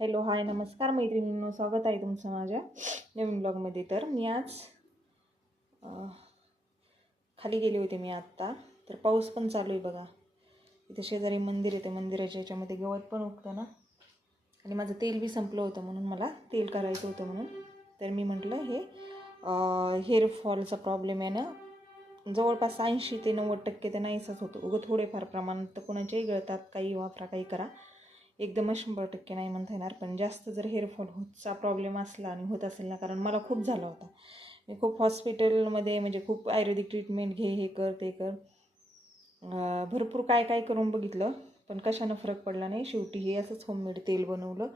Hello hi नमस्कार मैत्रिणींनो, स्वागत आहे तुमचं माझ्या नवीन ब्लॉगमध्ये. तर मी आज खाली गेले होते मी आत्ता. तर पाऊस पण चालू आहे बघा. इथे शेजारी मंदिर आहे, ते मंदिराच्या याच्यामध्ये गवत पण उगतं ना. आणि माझं तेल बी संपलं होतं म्हणून मला तेल करायचं होतं म्हणून. तर मी म्हटलं हे हेअरफॉलचा प्रॉब्लेम आहे ना, जवळपास 80 ते 90% ते नाहीसाच होतो. उगं थोडेफार प्रमाणात तर कोणाच्याही गळतात, काही वापरा काही करा, एकदमच 100% नाही म्हणता येणार. पण जास्त जर हेअरफॉल होतचा प्रॉब्लेम असला आणि होत असेल ना, कारण मला खूप झाला होता. मी खूप हॉस्पिटलमध्ये म्हणजे खूप आयुर्वेदिक ट्रीटमेंट घे, हे कर ते कर, भरपूर काय काय करून बघितलं, पण कशानं फरक पडला नाही. शेवटी हे असंच होममेड तेल बनवलं.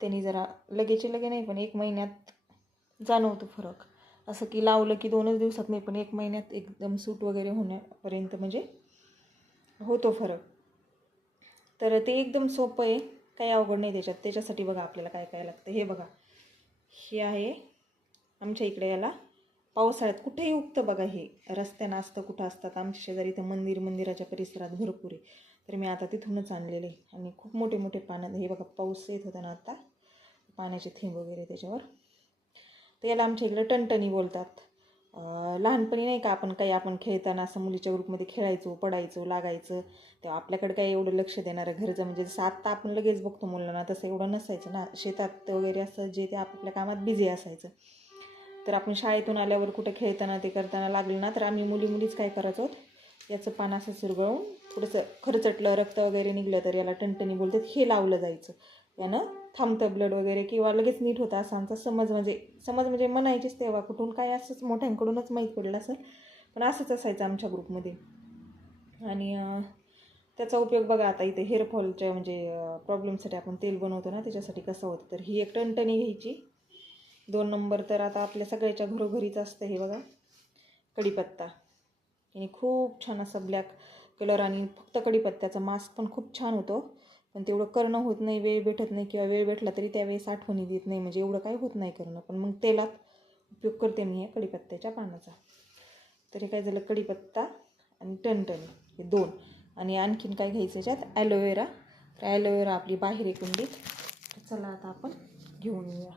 त्यांनी जरा लगेचे लगे नाही, पण 1 महिन्यात जाणवतो फरक. असं की लावलं की 2च दिवसात नाही, पण 1 महिन्यात एकदम सूट वगैरे होण्यापर्यंत म्हणजे होतो फरक. तर ते एकदम सोपं आहे, काही अवघड नाही त्याच्यात. त्याच्यासाठी बघा आपल्याला काय काय लागतं. हे बघा, हे आहे आमच्या इकडे, याला पावसाळ्यात कुठेही उगतं बघा. हे रस्त्यानं असतं, कुठं असतात आमच्या शेजारी. इथं मंदिराच्या परिसरात भरपूर आहे. तर मी आता तिथूनच आणलेले आणि खूप मोठे मोठे पानं. हे बघा, पाऊस येत होता ना आता, पाण्याचे थेंब वगैरे त्याच्यावर. तर याला आमच्या इकडे टणटणी बोलतात. लहानपणी नाही का आपण खेळताना असं मुलीच्या ग्रुपमध्ये खेळायचो, पडायचो, लागायचं, तेव्हा आपल्याकडे काही एवढं लक्ष देणारं घरचं म्हणजे जसं आत्ता आपण लगेच बघतो मुलांना, तसं एवढं नसायचं ना. शेतात वगैरे असं जे ते आपल्या कामात बिझी असायचं. तर आपण शाळेतून आल्यावर कुठं खेळताना ते करताना लागलं ना, तर आम्ही मुलीच काय करायचो, याचं पान असं चुरगळून थोडंसं खरचटलं, रक्त वगैरे निघलं तर याला टणटणी बोलतात, हे लावलं जायचं. यानं थांबतं ब्लड वगैरे किंवा लगेच नीट होतं, असा आमचा समज म्हणजे म्हणायचीच तेव्हा. कुठून काय असंच मोठ्यांकडूनच माहीत पडलं असेल, पण असंच असायचं आमच्या ग्रुपमध्ये. आणि त्याचा उपयोग बघा आता इथे हेअरफॉलच्या म्हणजे प्रॉब्लेमसाठी आपण तेल बनवतो ना, त्याच्यासाठी कसं होतं. तर ही एक टणटणी घ्यायची. 2 नंबर तर आता आपल्या सगळ्याच्या घरोघरीच असतं हे बघा, कढीपत्ता. आणि खूप छान असा ब्लॅक कलर, आणि फक्त कढीपत्त्याचा मास्क पण खूप छान होतो. पण तेवढं करणं होत नाही, वेळ भेटत नाही, किंवा वेळ भेटला तरी त्यावेळेस आठवणी देत नाही, म्हणजे एवढं काही होत नाही करणं. पण मग तेलात उपयोग करते मी हे कढीपत्त्याच्या पानाचा. तर हे काय झालं, कढीपत्ता आणि टणटणी हे 2. आणि आणखीन काय घ्यायचं याच्यात, ॲलोवेरा. तर ॲलोवेरा आपली बाहेर आहे कुंडीत. तर चला आता आपण घेऊन येऊया,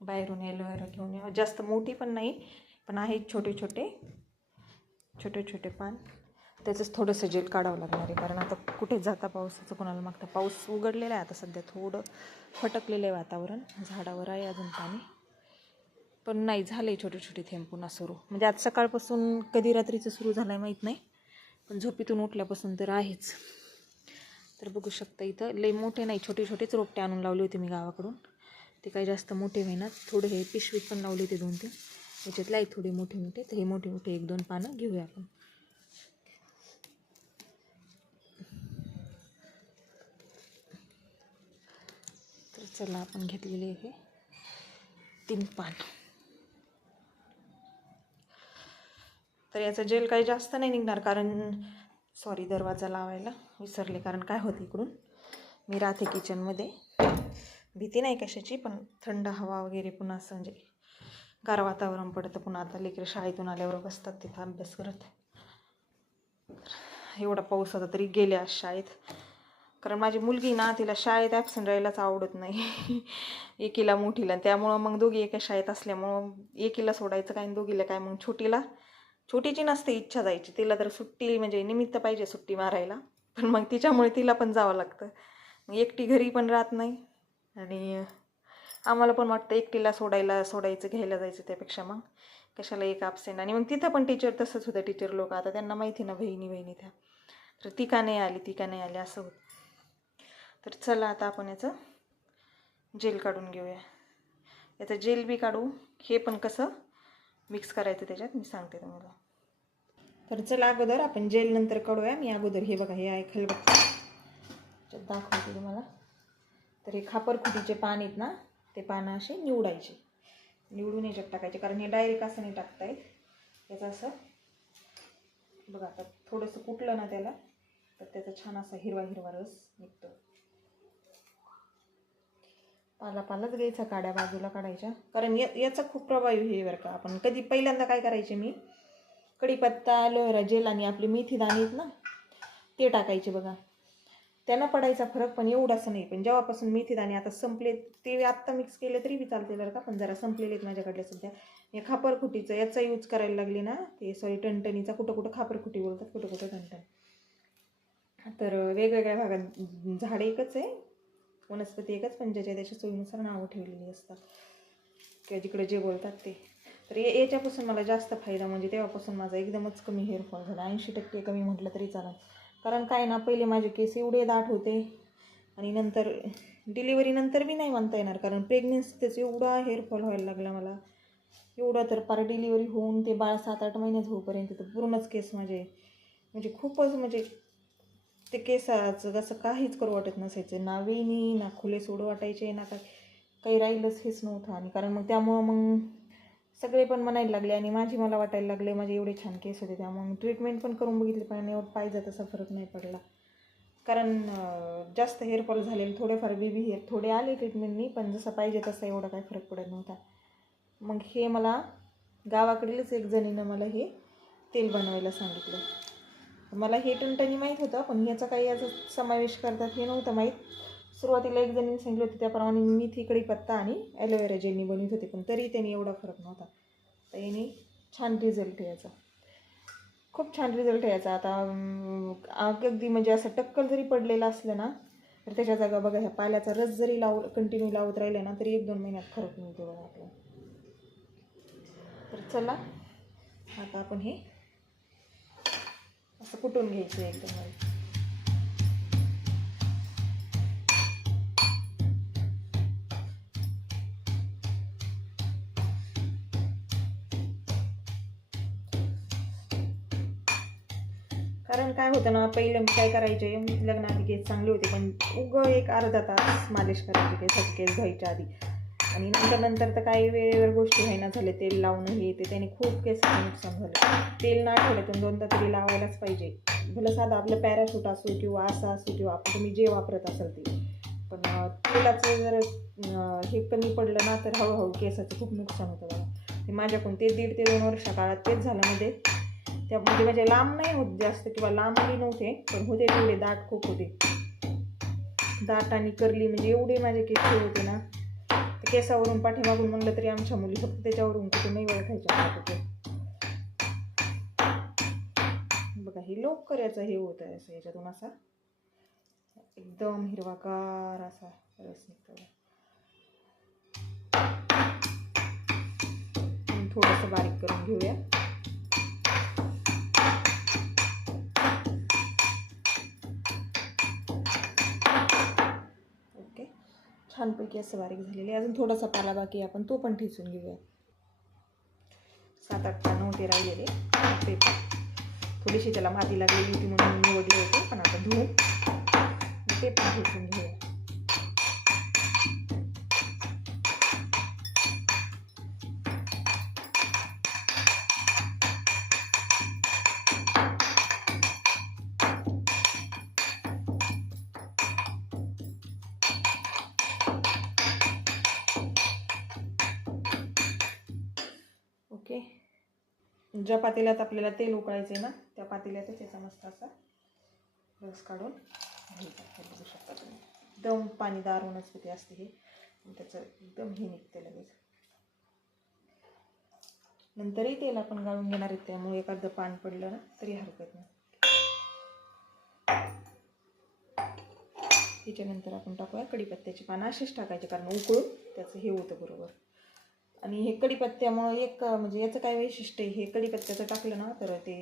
बाहेरून ॲलोवेरा घेऊन येऊया. जास्त मोठी पण नाही, पण आहे छोटे छोटे पान. त्याचंच थोडंसं जेल काढावं लागणार आहे, कारण आता कुठे जाता पावसाचं कोणाला मागता. पाऊस उघडलेला आहे आता सध्या, थोडं फटकलेलं आहे वातावरण, झाडावर आहे अजून पाणी, पण नाही झालं आहे छोटे थेंब पुन्हा सुरू. म्हणजे आज सकाळपासून कधी रात्रीचं सुरू झालं आहे माहीत नाही, पण झोपेतून उठल्यापासून तर आहेच. तर बघू शकता इथं लई मोठे नाही, छोटेच रोपटे आणून लावले होते मी गावाकडून. ते काही जास्त मोठे होईनात. थोडे हे पिशवीत पण लावले होते 2-3, याच्यातले आहे थोडे मोठे. तर हे मोठे 1-2 पानं घेऊया आपण. तर चला, आपण घेतलेले हे 3 पान. तर याचं जेल काही जास्त नाही निघणार, कारण दरवाजा लावायला विसरले. कारण काय होतं, इकडून मी राहते किचनमध्ये, भीती नाही कशाची, पण थंड हवा वगैरे, पुन्हा असं म्हणजे गार वातावरण पडतं. पुन्हा आता लेकरं शाळेतून आल्यावर बसतात तिथं अभ्यास करत. एवढा पाऊस होता तरी गेले आज शाळेत. कारण माझी मुलगी ना, तिला शाळेत ॲब्सेंट राहायलाच आवडत नाही. एकीला मोठीला, त्यामुळं मग दोघी एका शाळेत असल्यामुळं एकीला सोडायचं काय आणि दोघीला काय. मग छोटीची नसते इच्छा जायची, तिला तर सुट्टी म्हणजे निमित्त पाहिजे सुट्टी मारायला, पण मग तिच्यामुळे तिला पण जावं लागतं. मग एकटी घरी पण राहत नाही, आणि आम्हाला पण वाटतं एकटीला सोडायचं घ्यायला जायचं, त्यापेक्षा मग कशाला एक ॲब्सेंट. आणि मग तिथं पण टीचर तसंच होतं, टीचर लोक आता त्यांना माहिती ना, बहिणी त्या, तर ती का नाही आली असं होतं. तर चला आता आपण याचं जेल काढून घेऊया. याचं जेल बी काढू, हे पण कसं मिक्स करायचं त्याच्यात मी सांगते तुम्हाला. तर चला अगोदर आपण जेल नंतर काढूया. मी अगोदर हे बघा, हे आहे खलबत्ता, त्याच्यात दाखवते तुम्हाला. तर हे खापरखुटीचे पान आहेत ना, ते पानं असे निवडून याच्यात टाकायचे, कारण हे डायरेक्ट असं नाही टाकता येत. याचं असं बघा, आता थोडंसं कुटलं ना त्याला, तर त्याचा छान असा हिरवा रस निघतो. पालाच घ्यायचा, काड्या बाजूला काढायच्या, कारण याचा खूप प्रभावी हे बरं का. आपण पहिल्यांदा काय करायचे, मी कढीपत्ता, ॲलोवेरा जेल आणि आपली मेथी दाणे आहेत ना, ते टाकायचे बघा. त्यांना पडायचा फरक, पण एवढासा नाही. पण जेव्हापासून मेथी दाणे आता संपले, ते आत्ता मिक्स केले तरी बी चालते बरं का, पण जरा संपलेले आहेत माझ्याकडले सध्या. हे खापरखुटीचं याचा यूज करायला लागली ना, ते सॉरी टणटणीचा, कुठं कुठं खापरखुटी बोलतात, कुठं कुठं टणटण. तर वेगवेगळ्या भागात झाड एकच आहे, वनस्पती एकच, पण ज्याच्या त्याच्या सोयीनुसार नावं ठेवलेली असतात किंवा जिकडे जे बोलतात ते. तर याच्यापासून मला जास्त फायदा म्हणजे तेव्हापासून माझा एकदमच कमी हेअरफॉल झाला, 80% कमी म्हटलं तरी चालेल. कारण काय ना, पहिले माझे केस एवढे दाट होते आणि नंतर डिलिव्हरीनंतर बी नाही म्हणता येणार, कारण प्रेग्नेन्सीतच एवढा हेअरफॉल व्हायला लागला मला, एवढा तर पार डिलिव्हरी होऊन ते बाळ 7-8 महिन्यात होईपर्यंत तर पूर्णच केस माझे म्हणजे खूपच म्हणजे ते केसाचं जसं काहीच करू वाटत नसायचं, ना वेणी ना खुले सोडू वाटायचे ना काही राहिलंच हेच नव्हतं. आणि कारण मग त्यामुळं मग सगळे पण म्हणायला लागले आणि मला वाटायला लागले माझे एवढे छान केस होते, त्यामुळे ट्रीटमेंट पण करून बघितली पण एवढं पाहिजे तसा फरक नाही पडला. कारण जास्त हेअरफॉल झालेले, थोडेफार बेबी हेअर थोडे आले ट्रीटमेंटनी, पण जसं पाहिजे तसा एवढा काही फरक पडत नव्हता. मग हे मला गावाकडीलच एक जणीनं मला हे तेल बनवायला सांगितलं. मला हे टणटणी माहीत होतं, पण ह्याचा काही याचा समावेश करतात हे नव्हतं माहीत. सुरुवातीला एक जणीने सांगितलं होतं, त्याप्रमाणे मेथी, कढीपत्ता आणि ॲलोवेरा जेलनी बनवत होते, पण तरी त्यांनी एवढा फरक नव्हता. तर याने छान रिझल्ट यायचा, खूप छान रिझल्ट यायचा. आता अगदी म्हणजे असं टक्कल जरी पडलेलं असलं ना, तर त्याच्या जागा बघा ह्या पाल्याचा रस जरी कंटिन्यू लावत राहिले ना, तरी 1-2 महिन्यात फरक मिळतो बघा आपल्याला. तर चला आता आपण हे असं कुटून घ्यायचं एकदम. कारण काय होतं ना, पहिलं मी काय करायचे, लग्नाआधी केस चांगले होते, पण एक अर्धा तास मालिश करायची केसाची, केस धुवायच्या आधी. आणि नंतर तर काही वेळेवर गोष्टी व्हायना झाले, तेल लावणं हे ते, त्याने खूप केसाचं नुकसान झालं. तेल ना आठवड्यातून 2दा तरी लावायलाच पाहिजे, भलं साधं आपलं पॅराशूट असो किंवा असं असो किंवा आपण तुम्ही जे वापरत असाल ते. पण तेलाचं जर हे कमी पडलं ना, तर हळूहळू केसाचं खूप नुकसान होतं बघा. ते माझ्याकडून ते 1.5 ते 2 वर्षा काळात तेच झालं. त्यामध्ये म्हणजे लांब नाही होत जास्त किंवा लांबही नव्हते, पण होते तेवढे दाट खूप होते, दाट आणि करली, म्हणजे एवढे माझे केस होते ना, केसावरून पाठीमागून म्हणलं तरी आमच्या मुली फक्त त्याच्यावरून कुठे नाही ओळखायच्या होते. बघा हे लवकर याचा हे होत आहे, असं याच्यातून असा एकदम हिरवागार असा रस निघतो. थोडंसं बारीक करून घेऊया. ओके, छानपैकी असं बारीक झालेले. अजून थोडासा पाला बाकी, आपण तो पण ठेचून घेऊया. 7-8 पानं होते राहिलेले, ते थोडीशी त्याला माती लागलेली होती म्हणून निवडले होते, पण आता धुवून ते पण ठेचून घेऊया. ओके, ज्या पातेल्यात आपल्याला तेल उकळायचे ना, त्या पातेल्यातच याचा मस्त असा रस काढून घ्यायचा. बघू शकता तुम्ही, एकदम पाणीदार वनस्पती असते हे, त्याचं एकदम हे निघते लगेच. नंतरही तेल आपण गाळून घेणार आहेत, त्यामुळे एखादं पान पडलं ना तरी हरकत नाही. त्याच्यानंतर आपण टाकूया कढीपत्त्याची पानं. असेच टाकायचे, कारण उकळून त्याचं हे होतं बरोबर. आणि हे कढीपत्त्यामुळं एक म्हणजे याचं काय वैशिष्ट्य आहे, हे कढीपत्त्याचं टाकलं ना तर ते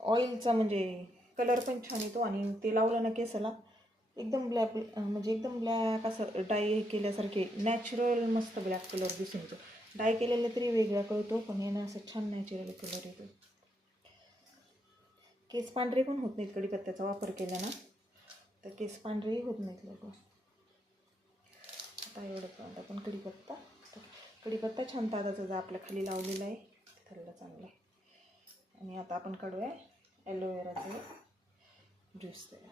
ऑइलचा म्हणजे कलर पण छान येतो, आणि ते लावलं ना केसाला एकदम ब्लॅक, म्हणजे एकदम ब्लॅक असं डाय केल्यासारखे नॅचरल मस्त ब्लॅक कलर दिसून येतो. डाय केलेलं तरी वेगळा कळतो, पण यानं असं छान नॅचरल कलर येतो. केस पांढरे पण होत नाहीत कढीपत्त्याचा वापर केला ना, तर केस पांढरेही होत नाहीत लोक. आता एवढं आपण कढीपत्ता छान ताजाचा आपल्या खाली लावलेला आहे, थरला चांगला आहे. आणि आता आपण काढूया ॲलोवेराचं ज्यूस. त्याला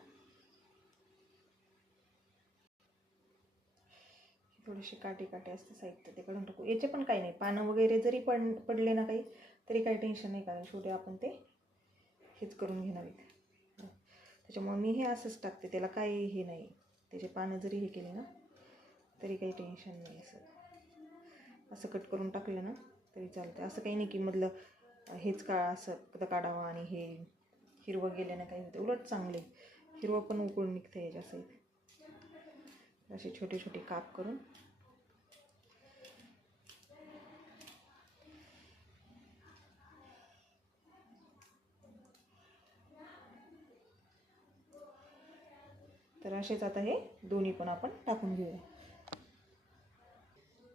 थोडीशी काटे असते साहित्य, ते काढून टाकू. याचे पण काही नाही, पानं वगैरे जरी पडले ना काही तरी काही टेन्शन नाही, कारण शेवटी आपण ते हेच करून घेणार आहेत. त्याच्यामुळे मी हे असंच टाकते, त्याला काही हे नाही. त्याचे पानं जरी हे केले ना तरी काही टेन्शन नाही. असं कट करून टाकलं ना तरी चालतं. असं काही नाही की मधलं हेच का असं काढावं आणि हे हिरवं गेल्यानं काही होतं. उलट चांगले हिरवं पण उकळून निघतं याच्या सहित. असे छोटे छोटे काप करून तर असेच आता हे दोन्ही पण आपण टाकून घेऊया.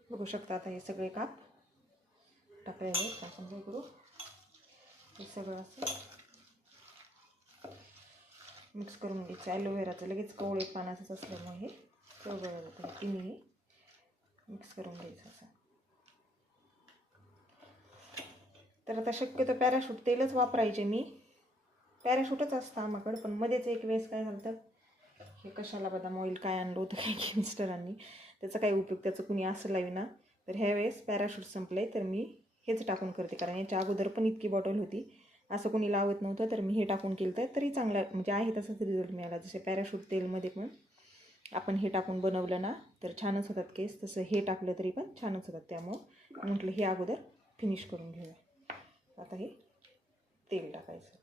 बघू शकता आता हे सगळे काप टाकलेले आहेत. आपण काय करू, हे सगळं असं मिक्स करून घ्यायचं. ॲलोवेराचं लगेच कवळे पानाचंच असल्यामुळे हे चवगळलं जातं. हे तिन्ही मिक्स करून घ्यायचं असं. तर आता शक्यतो पॅराशूट तेलच वापरायचे मी. पॅराशूटच असतं आम्हाकडं, पण मध्येच एक वेळेस काय झालं तर हे कशाला बदाम ऑइल काय आणलं होतं काय की मिस्टरांनी, त्याचा काही उपयोग त्याचं कुणी असं लावीना. तर ह्या वेळेस पॅराशूट संपलं आहे तर मी हेच टाकून करते, कारण याच्या अगोदर पण इतकी बॉटल होती, असं कोणी लावत नव्हतं. तर मी हे टाकून केलं तर तरी चांगला म्हणजे आहे तसंच रिझल्ट मिळाला. जसे पॅराशूट तेलमध्ये पण आपण हे टाकून बनवलं ना तर छानच होतात केस, तसं हे टाकलं तरी पण छानच होतात. त्यामुळं म्हटलं हे अगोदर फिनिश करून घेऊया. आता हे तेल टाकायचं.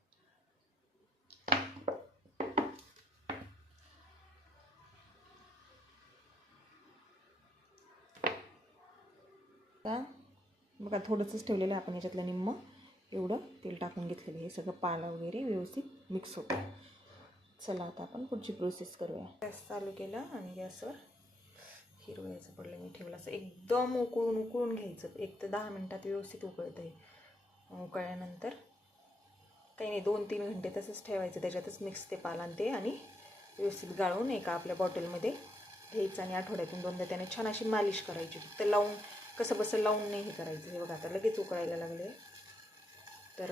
बघा थोडंसंच ठेवलेलं आपण, याच्यातलं निम्म एवढं तेल टाकून घेतलेलं. हे सगळं पाला वगैरे व्यवस्थित मिक्स होतं. चला आता आपण पुढची प्रोसेस करूया. गॅस चालू केला आणि गॅसवर हिरवायचं पडलं मी ठेवलं. असं एकदम उकळून घ्यायचं. 1 ते 10 मिनटात व्यवस्थित उकळतं. हे उकळल्यानंतर काही नाही 2-3 घंटे तसंच ठेवायचं. त्याच्यातच मिक्स ते पाला आणि व्यवस्थित गाळून एका आपल्या बॉटलमध्ये घ्यायचं आणि आठवड्यातून 2दा त्याने छान अशी मालिश करायची. फक्त लावून कसं बसं लावून नाही हे करायचं. हे बघा आता लगेच उकळायला लागले. तर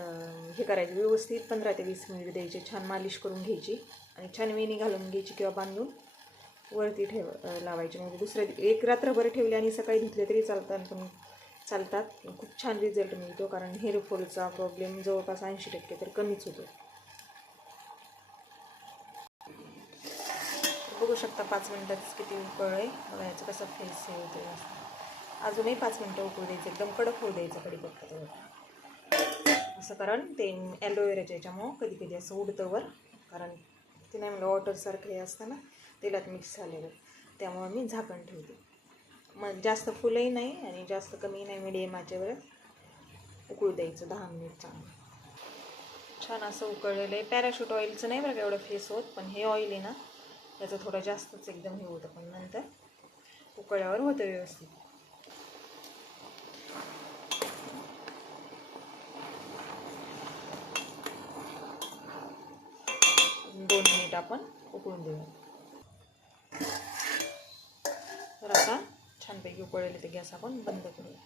हे करायचं व्यवस्थित 15 ते 20 मिनिट द्यायचे. छान मालिश करून घ्यायची आणि छान वेणी घालून घ्यायची किंवा बांधून वरती लावायची. म्हणजे दुसऱ्या एक रात्रभर ठेवले आणि सकाळी धुतले तरी चालतात. खूप छान रिझल्ट मिळतो, कारण हेअरफॉलचा प्रॉब्लेम जवळपास 80% तर कमीच होतो. बघू शकता 5 मिनिटातच किती उकळ आहे. बघायचं कसं फेस हे होतं. अजूनही 5 मिनिटं उकळू द्यायचं. एकदम कडक होऊ द्यायचं कढीपत्ता असं, कारण ते ॲलोवेराच्या याच्यामुळं कधी कधी असं उडतं वर, कारण ते नाही म्हणलं वॉटरसारखं हे असतं ना तेलात मिक्स झालेलं, त्यामुळं मी झाकण ठेवते. मग जास्त फुलंही नाही आणि जास्त कमी नाही, मिडियम आचेवर उकळू द्यायचं 10 मिनिट चांगलं. छान असं उकळलेलं आहे. पॅराशूट ऑइलचं नाही बरं का एवढं फेस होत, पण हे ऑइल आहे ना त्याचं थोडं जास्तच एकदम हे होतं, पण नंतर उकळल्यावर होतं व्यवस्थित. 2 मिनिट आपण उकळून देऊया. तर आता छानपैकी उकळलेले ते गॅस आपण बंद करूया.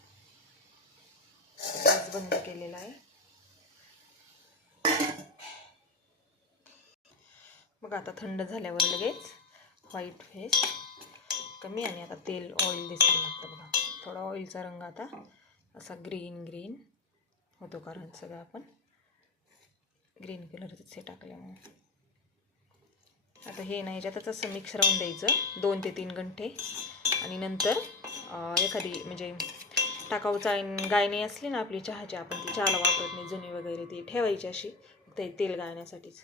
गॅस बंद केलेला आहे. मग आता थंड झाल्यावर लगेच व्हाईट फेस कमी आणि आता तेल ऑइल दिसायला लागतं बघा. थोडा ऑइलचा रंग आता असा ग्रीन होतो, कारण सगळं आपण ग्रीन कलरच हे टाकल्यामुळे. आता हे नाही ह्याच्यातच असं मिक्स राहून द्यायचं 2 ते 3 घंटे आणि नंतर एखादी म्हणजे टाकाऊ गायणी असली ना आपली चहाची, आपण ती चहाला वापरत नाही जुनी वगैरे, ती ठेवायची अशी ते तेल गाळण्यासाठीच.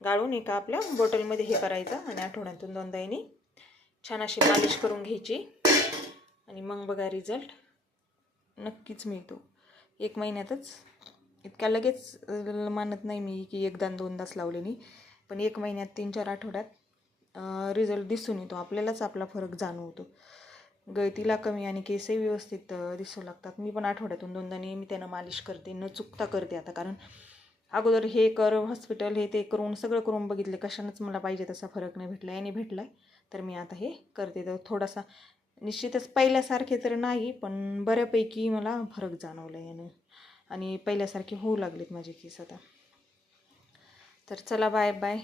गाळून एका आपल्या बॉटलमध्ये हे करायचं आणि आठवड्यातून 2दा याने छान अशी मालिश करून घ्यायची आणि मग बघा रिझल्ट नक्कीच मिळतो. 1 महिन्यातच. इतक्या लगेच मानत नाही मी की 1-2दाच लावले नाही, पण 1 महिन्यात 3-4 आठवड्यात रिझल्ट दिसून येतो. आपल्यालाच आपला फरक जाणवतो. गळतीला कमी आणि केसही व्यवस्थित दिसू लागतात. मी पण आठवड्यातून 2दा नेहमी त्यानं मालिश करते, न चुकता करते आता, कारण अगोदर हे कर हॉस्पिटल हे ते करून सगळं करून बघितले, कशानंच मला पाहिजे तसा फरक नाही भेटला. याने भेटला आहे तर मी आता हे करते. तर थोडासा निश्चितच पहिल्यासारखे तर नाही, पण बऱ्यापैकी मला फरक जाणवला यानं आणि पहिल्यासारखे होऊ लागलेत माझे केस आता. तर चला बाय बाय.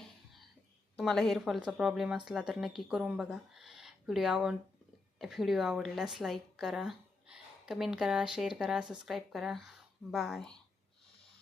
तुम्हाला हेअरफॉलचा प्रॉब्लेम असला तर नक्की करून बघा. व्हिडिओ आवडल्यास लाईक करा, कमेंट करा, शेअर करा, सबस्क्राईब करा. बाय.